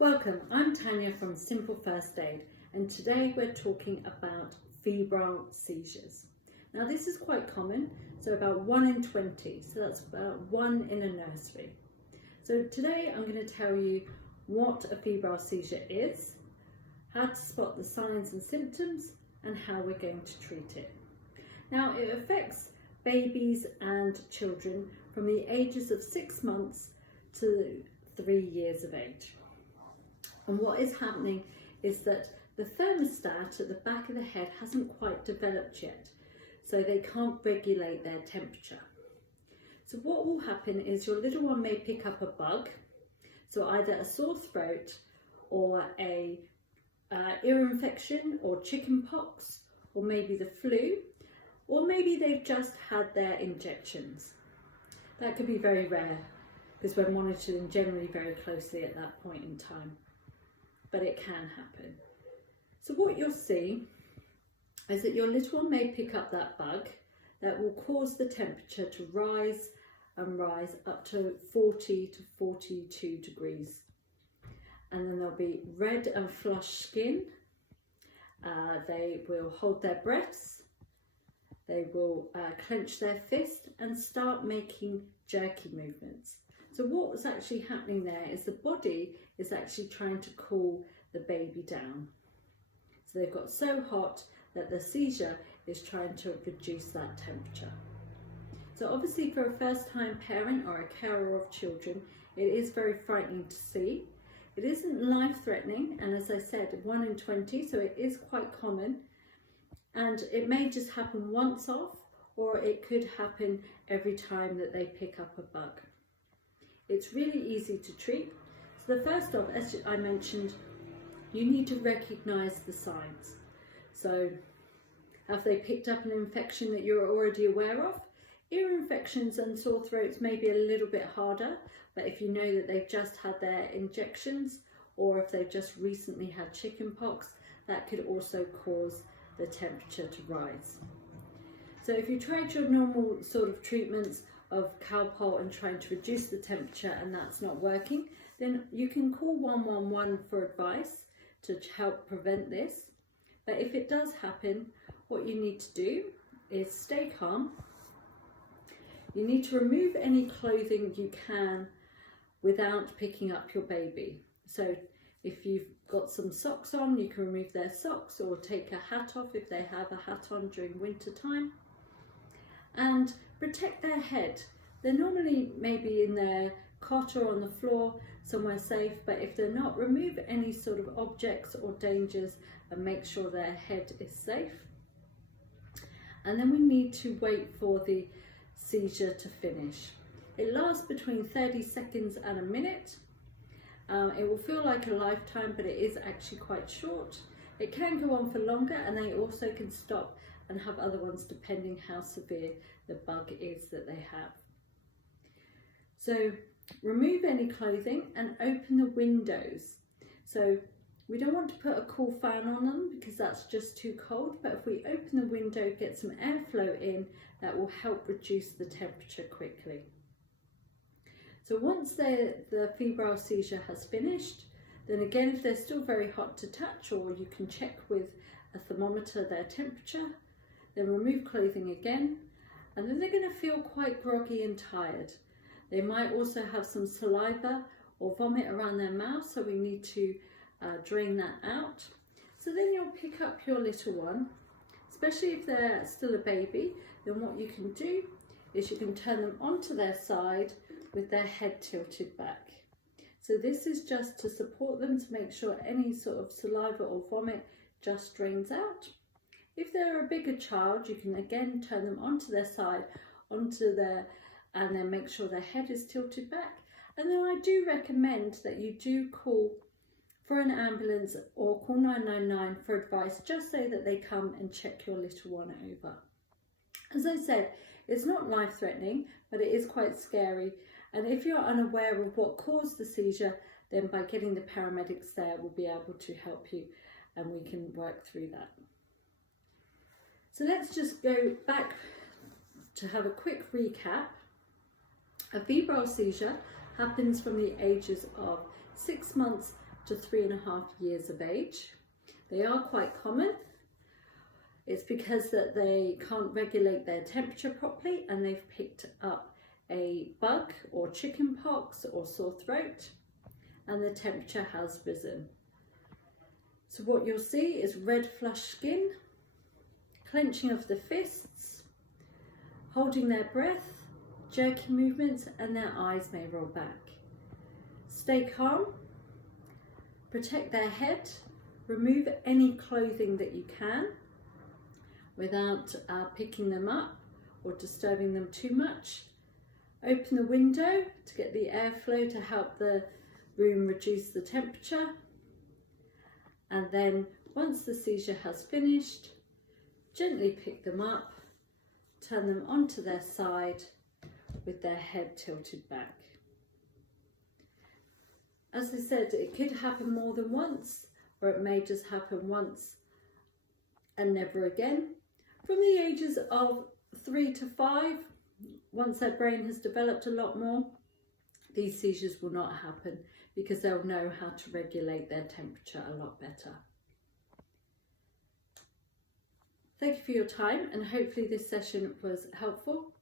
Welcome, I'm Tania from Simple First Aid, and today we're talking about febrile seizures. Now this is quite common, so about 1 in 20, so that's about 1 in a nursery. So today I'm going to tell you what a febrile seizure is, how to spot the signs and symptoms, and how we're going to treat it. Now it affects babies and children from the ages of 6 months to 3 years of age. And what is happening is that the thermostat at the back of the head hasn't quite developed yet, so they can't regulate their temperature. So what will happen is your little one may pick up a bug, so either a sore throat or a ear infection or chicken pox, or maybe the flu, or maybe they've just had their injections. That could be very rare because we're monitoring generally very closely at that point in time, but it can happen. So what you'll see is that your little one may pick up that bug that will cause the temperature to rise and rise up to 40 to 42 degrees. And then there'll be red and flushed skin. They will hold their breaths. They will clench their fist and start making jerky movements. So what's actually happening there is the body is actually trying to cool the baby down. So they've got so hot that the seizure is trying to reduce that temperature. So obviously for a first-time parent or a carer of children, it is very frightening to see. It isn't life-threatening, and as I said, 1 in 20, so it is quite common. And it may just happen once off, or it could happen every time that they pick up a bug. It's really easy to treat. So the first off, as I mentioned, you need to recognise the signs. So have they picked up an infection that you're already aware of? Ear infections and sore throats may be a little bit harder, but if you know that they've just had their injections, or if they've just recently had chicken pox, that could also cause the temperature to rise. So if you tried your normal sort of treatments of Calpol and trying to reduce the temperature and that's not working, then you can call 111 for advice to help prevent this. But if it does happen, what you need to do is stay calm. You need to remove any clothing you can without picking up your baby. So if you've got some socks on, you can remove their socks, or take a hat off if they have a hat on during winter time. And protect their head. They're normally maybe in their cot or on the floor, somewhere safe, but if they're not, remove any sort of objects or dangers and make sure their head is safe. And then we need to wait for the seizure to finish. It lasts between 30 seconds and a minute. It will feel like a lifetime, but it is actually quite short. It can go on for longer, and they also can stop and have other ones depending how severe the bug is that they have. So remove any clothing and open the windows. So we don't want to put a cool fan on them because that's just too cold, but if we open the window, get some airflow in, that will help reduce the temperature quickly. So once the febrile seizure has finished, then again, if they're still very hot to touch, or you can check with a thermometer their temperature, then remove clothing again, and then they're going to feel quite groggy and tired. They might also have some saliva or vomit around their mouth, so we need to drain that out. So then you'll pick up your little one, especially if they're still a baby, then what you can do is you can turn them onto their side with their head tilted back. So this is just to support them, to make sure any sort of saliva or vomit just drains out. If they're a bigger child, you can again turn them onto their side, and then make sure their head is tilted back. And then I do recommend that you do call for an ambulance or call 999 for advice, just so that they come and check your little one over. As I said, it's not life-threatening, but it is quite scary. And if you're unaware of what caused the seizure, then by getting the paramedics there, we'll be able to help you and we can work through that. So let's just go back to have a quick recap. A febrile seizure happens from the ages of 6 months to 3.5 years of age. They are quite common. It's because that they can't regulate their temperature properly and they've picked up a bug or chicken pox or sore throat and the temperature has risen. So what you'll see is red flushed skin, clenching of the fists, holding their breath, jerky movements, and their eyes may roll back. Stay calm, protect their head, remove any clothing that you can without picking them up or disturbing them too much. Open the window to get the airflow to help the room reduce the temperature. And then once the seizure has finished, gently pick them up, turn them onto their side with their head tilted back. As I said, it could happen more than once, or it may just happen once and never again. From the ages of 3 to 5, once their brain has developed a lot more, these seizures will not happen because they'll know how to regulate their temperature a lot better. Thank you for your time, and hopefully this session was helpful.